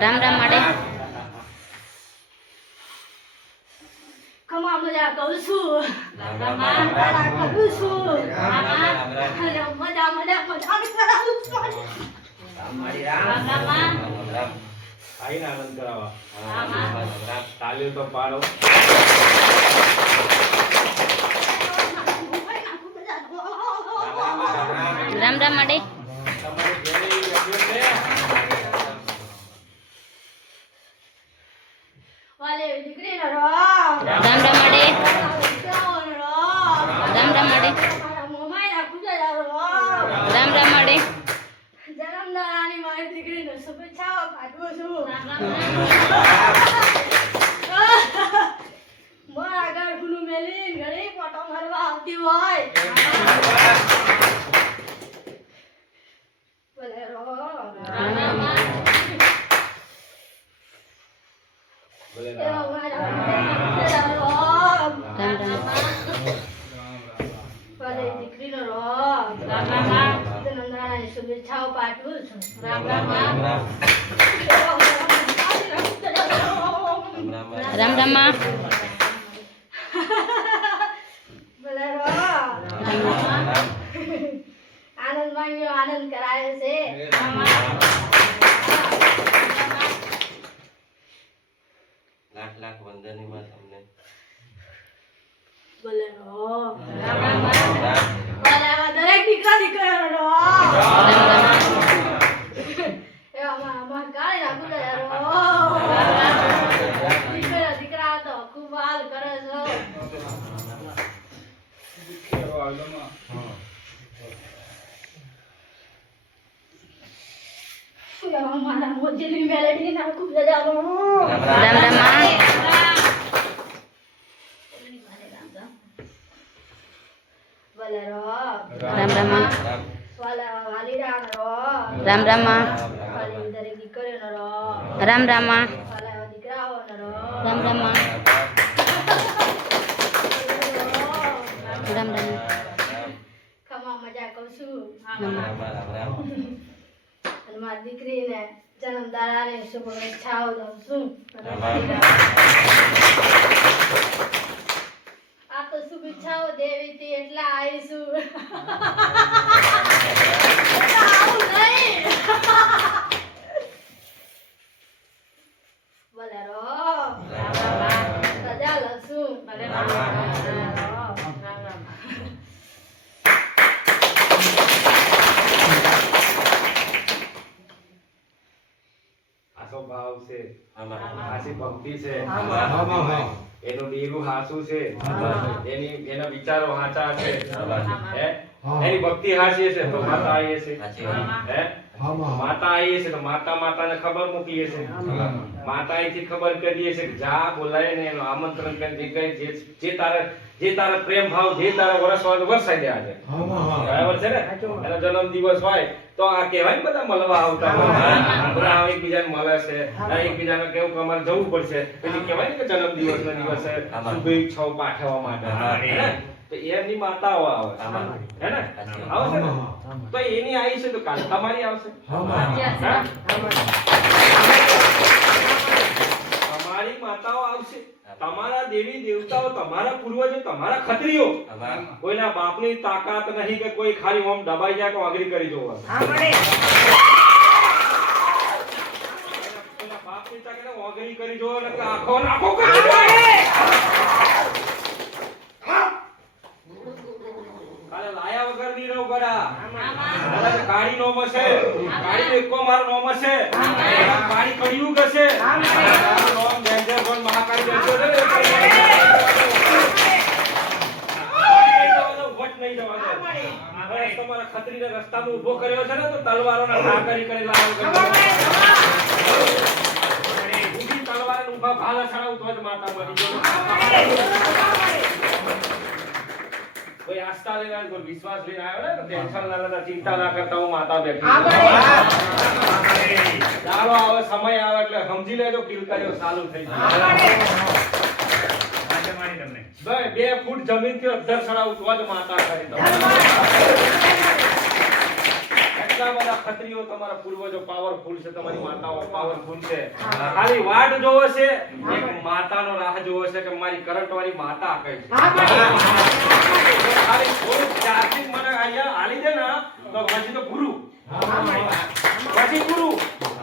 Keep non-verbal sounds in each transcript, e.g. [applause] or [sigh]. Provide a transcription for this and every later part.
રામ રામ માટે ખમા મજા કહું છું મજા મજા મજા આઈને આનંદ કરાવવા. તાલીઓ તો પાડો. રામ રામ મડે શુભેચ્છાઓ પાઠવું છું રામ રામ રામ રહો. આનંદ માંગ્યો આનંદ કરાયો છે લાખ લાખ વંદનીમાં તમને ભલે રહો. રામ. ભલે આવા દરેક દીકરા દીકરાનો મારા મોજીની મેલેડીના ખૂબ જજાનો રામ રામમાં ભલે રહો. દઉં છું આ તો શુભેચ્છાઓ દેવી હતી એટલે આવીશું આવું નહીં. આસો ભાવ છે. આમાં. ભક્તિ છે. એનું નીરું હાસું છે. એની એના વિચારો હાચા છે. હે? એની ભક્તિ હાસી છે તો માતા આવીએ છે. હે? માતા આવીએ છે તો માતા માતાને ખબર મોકલીએ છે. માતા અહીંથી ખબર કરીએ છે કે જા બોલાય ને એનું આમંત્રણ કરી દે કે જે જે તારે જે તારા પ્રેમ ભાવ જે તારા વરસવાનો વરસાઈ દે આજે. બરાબર છે ને? એનો જન્મ દિવસ હોય તો આ કહેવાય બધા મળવા આવતા હોય. બધા એકબીજાને મળે છે. એકબીજા એકબીજાને કેવું કે અમારે જવું પડશે. પછી કહેવાય ને કે જન્મ દિવસના દિવસે શુભેચ્છાઓ પાઠવવા માટે? તો એમની માતાઓ આવે હે ને? આવશે ને? તો એની આવી છે તો કાલ તમારી આવશે. તમારી માતાઓ આવશે. તમારા દેવી દેવતાઓ તમારા પૂર્વજો તમારા ખત્રીઓ. કોઈના બાપની તાકાત નહીં કે કોઈ ખાલી ઓમ દબાઈ જાય તો અઘરી કરી જોવા કોઈના બાપની તાકાત કરી જોવા આખો આખો જોવા. કાલે લાયા વગર નહીં રહું ગડા કદાચ કાળી નો મસે કાળી એકો મારો નો મસે કાળી કડિયું મારું નોમ મહાકાળી તમારા રસ્તામાં ઊભો કર્યો છે ને તો તલવારો ના કરી કરી લાવો છો. ઊભી તલવારને ઊભા ભાલા છાડા જ માતા મરી જાય. કોઈ આસ્થા લઈને આવ્યો, કોઈ વિશ્વાસ લઈને આવ્યો ને ટેન્શન ના લેતા ચિંતા ના કરતા હું માતા બેઠી છું. સમય આવે એટલે સમજી લેજો કિલકારીઓ ચાલુ થઈ જાય બે ફૂટ જમીનથી અડધા સડાવું તો જ માતા કરી એટલા બધા ખત્રીઓ તમારા પૂર્વજો પાવરફુલ છે. તમારી માતાઓ પાવરફુલ છે. ખાલી વાટ જોવે છે. એક માતાનો રાહ જોવે છે કે મારી કરંટ વાળી માતા કઈ છે. પછી તો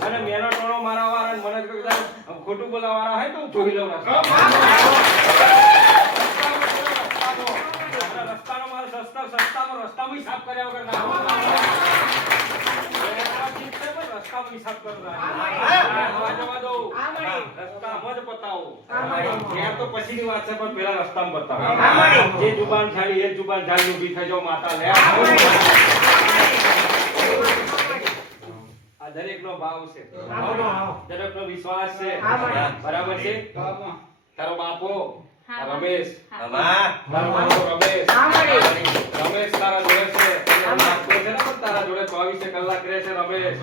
અને મેનો ટોણો મારા વાળા મને કદાચ ખોટું હોય તો હું જોઈ લઉં રસ્તા. રસ્તાનો- મારો સસ્તા સસ્તામાં રસ્તામાં હિસાબ કર્યા વગર ના હોય. રસ્તામાં હિસાબ કરો હવા જવા દો રસ્તામાં જ પતાવો ઘેર તો પછીની વાત છે પણ પેલા રસ્તામાં બતાવો જે જુબાન છાડી એ જુબાન છાડી ઊભી થઈ જાઓ માતા લે આ દરેકનો ભાવ છે દરેકનો વિશ્વાસ છે બરાબર છે તારો બાપો રમેશ રમેશ રમેશ તારા જોડે છે. તારો જોડે 24 કલાક રહે છે રમેશ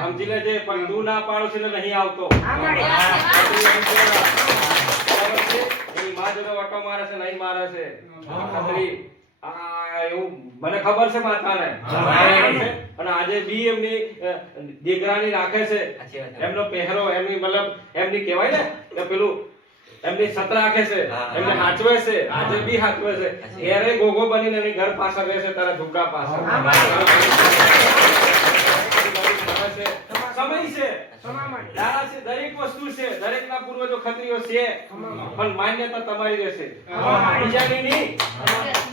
સમજી લેજે પણ તું ના પાડો છે ને નહીં આવતો. બરાબર છે? એની માં જોડે વટો મારે છે નહીં મારે છે. ખતરી. એવું મને ખબર છે માતાને અને આજે બી એમની દીકરાની રાખે છે. છે. એમનો પહેરો એમની મતલબ એમની કહેવાય ને કે પેલું એમની સત્ર રાખે છે એમને હાચવે છે આજે બી હાચવે છે. એરે ગોગો બનીને એની ઘર પાછળ રહે છે તારા ઝુકા પાછળ. સમય છે દરેક વસ્તુ છે દરેકના પૂર્વજો ખત્રીઓ છે. પણ માન્યતા તમારી રહેશે. બીજાની નહીં.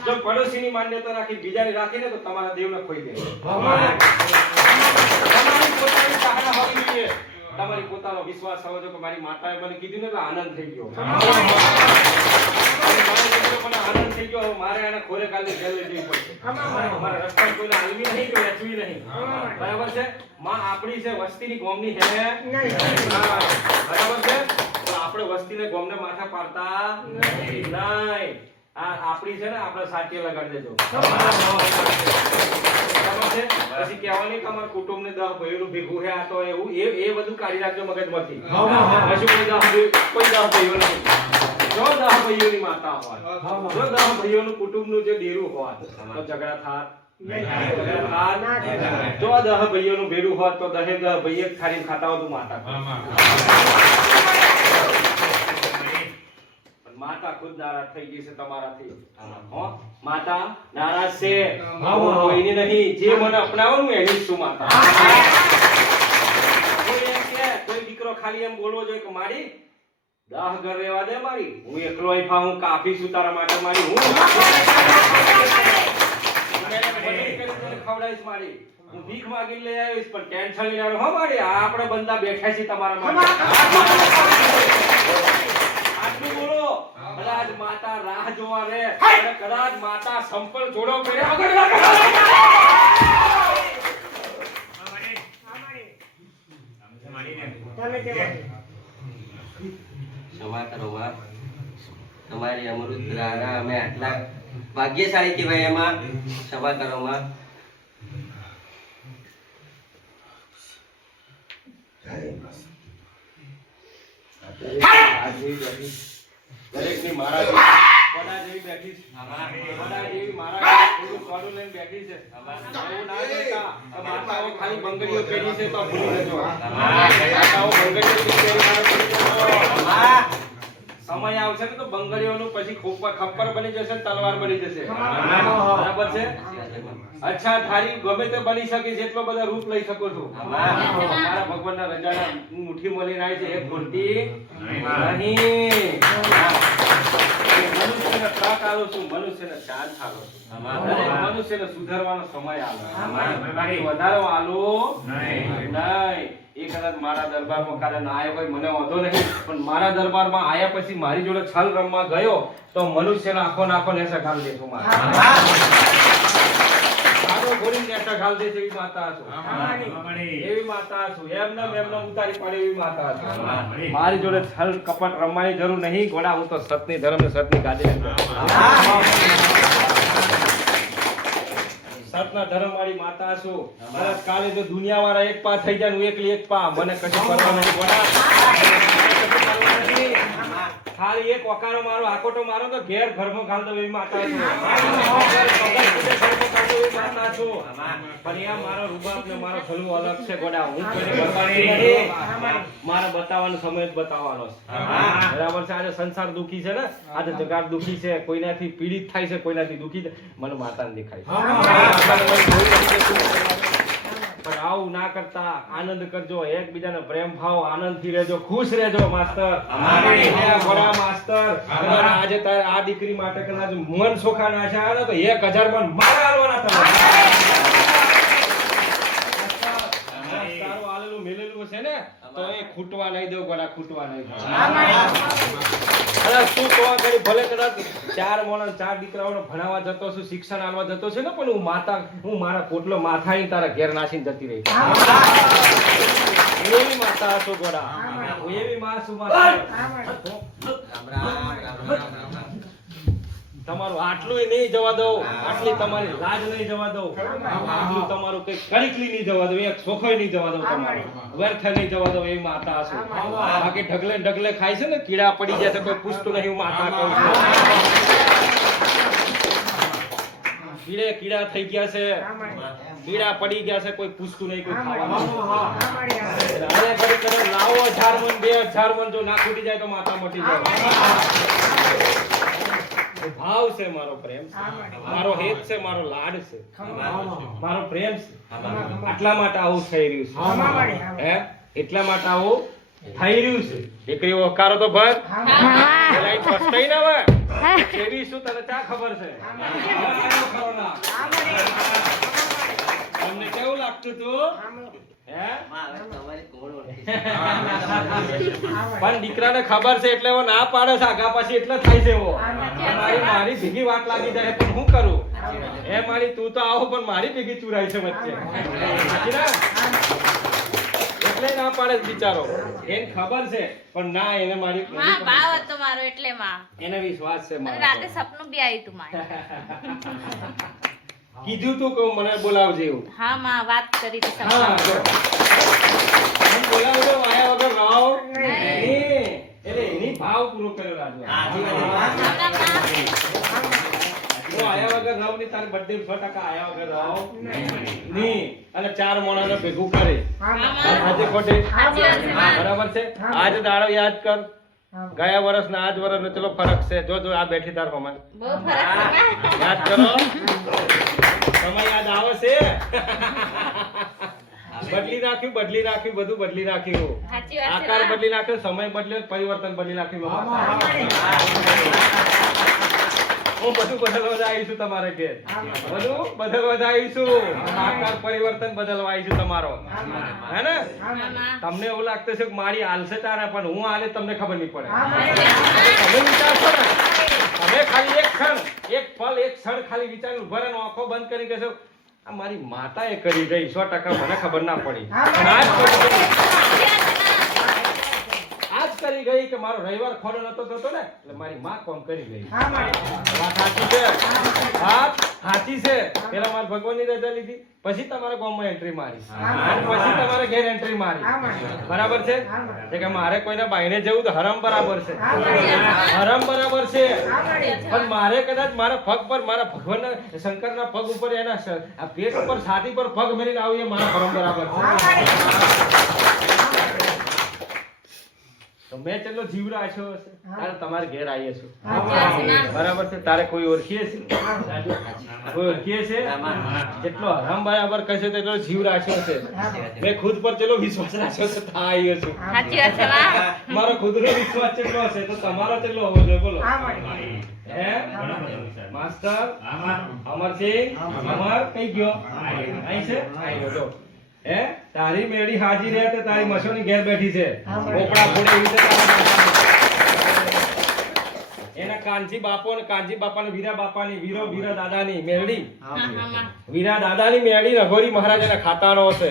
જો પડોશીની માન્યતા રાખી બીજાની રાખીને તો તમારા દેવને ખોઈ દે. વિશ્વાસ જોઈએ કે મારી માતાએ મને કીધું ને એટલે આનંદ થઈ ગયો. અને મારે કીધું મને આનંદ થઈ ગયો. મારે આને ખોરે કાલે જેલ જવી પડશે મારે રસ્તા કોઈને હાલવી નહીં કે વેચવી નહીં. બરાબર છે? માં આપણી છે વસ્તીની ગોમની હે હા, બરાબર છે? તો આપણે વસ્તીને ગોમને માથા પાડતા નહીં. આ આપણી છે ને આપણે સાચી લગાડી દેજો? પછી કહેવાની કુટુંબ ને દહ ભાઈઓનું ભેગું હે આ તો એવું એ એ બધું કાઢી રાખજો મગજમાંથી. હજુ કોઈ દહ કોઈ દહ ભાઈઓ નહીં. જો દસ ભાઈઓની માતા હોય જો દસ ભાઈઓનું કુટુંબનું જે ડેરું હોય તો ઝઘડા થાત. જો દહ ભાઈઓનું ભેડું હોત તો દહે દહ ભાઈએ ખાલી ખાતા હોત માતા માતા ખુદ નારાજ થઈ ગઈ છે તમારાથી. હો? માતા નારાજ છે. આવું કોઈની નહીં જે મને અપનાવવાનું એની જ છું માતા. કોઈ એમ કે કોઈ દીકરો ખાલી એમ બોલવો જોઈએ કે મારી દહ ઘર રહેવા દે મારી. હું એકલો અહીં હું કાફી છું તારા માટે મારી. હું ખવડાવીશ મારી. હું ભીખ માગીને લઈ આવીશ પણ ટેન્શન નહીં લેવાનું. હો મારી આ આપણે બંદા બેઠા છીએ તમારા માટે. આટલું બોલો કદાચ માતા રાહ જોવા રે અને કદાચ માતા સંપલ જોડો કર્યા વગર ક્ષમા કરો માં તમારી અમૃત રાણા અમે આટલા ભાગ્યશાળી કહેવાય એમાં. ક્ષમા કરો માં બેઠી. દરેકની મારા. સમય આવશે ને તો બંગડીઓનું પછી ખોપર- ખપ્પર બની જશે તલવાર બની જશે. બરાબર છે? અચ્છા ધારી ગમે તે બની શકે જેટલો બધા રૂપ લઈ શકો છો. મારા ભગવાનના રજાના મુઠ્ઠી મળીને આવી છે એ ખોલતી નહીં મનુષ્યને તક આલું છું મનુષ્યને ચાન્સ આલું છું. મનુષ્યને સુધારવાનો સમય આલો વધારો આલો? નહીં. એ કદાચ મારા દરબારમાં ના આવ્યો હોય મને વાંધો નહીં પણ મારા દરબારમાં આવ્યા પછી મારી જોડે છલ રમવા ગયો તો મનુષ્યને આખો નાખો ને દેશો મારા. આખો ગોળી નેસા ગાલ દેશે માતા છું. એવી માતા છું. એમને એમને ઉતારી પાડે એવી માતા છું. મારી જોડે છલ કપટ રમવાની જરૂર નહીં. ઘોડા હું તો સતની ધર્મ સતની ગાદી સતના ધર્મવાળી માતા છું. અને કાલે જો દુનિયાવાળા એક પા થઈ જાય હું એકલી એક પા. મને કશું કરવા નહીં ગોડા. ખાલી એક વકારો મારો આકોટો મારો તો ઘેર ઘરમાં ઘાલ દો એવી માતા છું. માતા પણ એ મારો રૂબાબ ને મારો ખલવો અલગ છે ગોડા. હું મારે બતાવવાનો સમય જ બતાવવાનો છે. બરાબર છે આજે સંસાર દુખી છે ને? આજે જગાર દુખી છે કોઈનાથી પીડિત થાય છે કોઈનાથી દુખી થાય. મને માતાને દેખાય છે. પણ આવું ના કરતા આનંદ કરજો. એકબીજાને પ્રેમ ભાવ આનંદથી રહેજો. ખુશ રહેજો માસ્તર. હે માસ્તર. આજે તારે આ દીકરી માટે કદાચ મન સોખા ના છે. તો એક હજાર મન મારા હાલવાના તમારે તારું આલેલું મેલેલું છે ને તો એ ખૂટવા નહીં દઉં ગોળા ખૂટવા નહીં અરે શું તો આગળ ભલે કદાચ ચાર માણસ ચાર દીકરાઓને ભણાવવા જતો છું શિક્ષણ આલવા જતો છે ને પણ હું માતા હું મારા પોટલો માથાની તારા ઘેર નાસીને જતી રહી હું એવી માતા છું ગોળા હું એવી માં છું માતા રામ રામ રામ રામ રામ રામ તમારું આટલું નહીં જવા દો. આટલી તમારી લાજ નહીં જવા દો. આટલું તમારું કઈ કડીકલી નહીં જવા દો. એક સોખોય નહીં જવા દો તમારું. વ્યર્થ નહીં જવા દો એ માતા હશું બાકી ઢગલે ઢગલે ખાય છે ને કીડા પડી જાય છે કોઈ પૂછતું નહીં માતા કહું છું. કીડે કીડા થઈ ગયા છે. કીડા પડી ગયા છે કોઈ પૂછતું નહીં કોઈ ખાવાનું. લાવો હજાર મન બે હજાર મન જો ના ખૂટી જાય તો માતા મોટી જાય ભાવ છે મારો પ્રેમ છે. મારો હેત છે મારો લાડ છે. મારો પ્રેમ છે. આટલા માટે આવું થઈ રહ્યું છે. હે. એટલા માટે આવું થઈ રહ્યું છે. દીકરીઓ હકારો તો ભર. પેલા ઈ પસ્તાઈ ના હોય કેવી શું તને ચા ખબર છે. તમને કેવું લાગતું તું પણ દીકરાને ખબર છે એટલે ના પાડે છે. આગા પાછી એટલે થાય છે મારી મારી ભેગી વાત લાગી જાય પણ હું કરું? એ મારી તું તો આવો પણ મારી ભેગી ચુરાય છે વચ્ચે. એટલે ના પાડે બિચારો. એને ખબર છે પણ ના એને મારી માં ભાવ હતો મારો એટલે માં. એને વિશ્વાસ છે રાતે સપનું બી આવ્યું તું મારે. [laughs] કીધું તું કે મને બોલાવજે એવું. હા માં વાત કરી હતી હા બોલાવજો આયા વગર રહો એટલે એની ભાવ પૂરો કર્યો રાજુ. હાજી, હાજી. રામ રામમાં. હું આયા વગર રહું નહીં તારી birthday સો ટકા આયા વગર રહું નહીં. અને ચાર મોણાને ભેગું કરે. આજે ખોટે. બરાબર છે? આજ દાડો યાદ કર. ગયા વર્ષ ના આજ વર્ષ ચલો ફરક છે. જો જો આ બેઠી તાર હમણાં. બહુ ફરક છે માં. યાદ કરો. સમય યાદ આવે છે? [laughs] બદલી નાખ્યું બદલી નાખ્યું બધું બદલી છે, આકાર બદલી નાખ્યો સમય બદલ્યો પરિવર્તન બદલી નાખ્યું હું બધું બદલવા આવીશું તમારે ઘેર. બધું બદલવા આવીશું આકાર પરિવર્તન બદલવા આવીશું તમારો. હે ને? તમને એવું લાગતું છે કે મારી હાલશે તારે પણ હું હાલે તમને ખબર નહીં પડે. તમે વિચારશો ને તમે ખાલી એક ક્ષણ એક પલ એક ક્ષણ ખાલી વિચારી ઊભા રહીને આંખો બંધ કરી કહેશો આ મારી માતાએ કરી ગઈ સો ટકા મને ખબર ના પડી. કરી ગઈ. કે મારો રવિવાર ખોડો નતો થતો ને એટલે મારી માં કોમ કરી ગઈ. વાત સાચી છે? વાત સાચી છે? પેલા મારા ભગવાનની રજા લીધી પછી તમારા ગામમાં એન્ટ્રી મારી. અને પછી તમારે ઘેર એન્ટ્રી મારી. બરાબર છે? કે મારે કોઈને બાઈને જવું તો હરમ બરાબર છે. હરમ બરાબર છે. પણ મારે કદાચ મારા પગ પર મારા ભગવાનના શંકરના પગ ઉપર એના આ પેટ ઉપર છાતી પર પગ મેરીને આવું એ મારા હરમ બરાબર છે. તો મેં ચલો જીવ રાખ્યો તારે તમારે ઘેર આવીએ છું. સાચી વાત છે, માં. બરાબર છે? તારે કોઈ ઓળખીએ છે? કોઈ ઓળખીએ છે? જેટલો હરામ બરાબર કહેશે તેટલો જીવ રાખ્યો છે મેં ખુદ પર ચલો વિશ્વાસ રાખ્યો છે તો આવ્યો છું. મારો ખુદનો વિશ્વાસ કેટલો હશે તો તમારો કેટલો હોવો જોઈએ બોલો. હે માસ્ટર અમરસિંહ અમર કઈ ગયો? અહીં છે? ગયો હે? તારી મેળી હાજી રહે તે તારી મસોની ઘેર બેઠી છે. પોપડા ફોડે એવી રીતે એના કાનજી બાપો ને કાનજી બાપા વીરા બાપા ની વીરો વીરા દાદા ની મેરડી હા, હા, માં. વીરા દાદા ની મેરડી અઘોરી મહારાજા ના ખાતાનો છે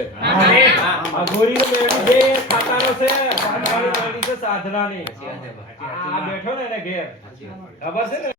અઘોરી ની મેરડી બે ખાતાનો છે. સાધનાની. મેરડી છે સાધનાની આ બેઠો ને એને ઘેર. ખબર છે ને?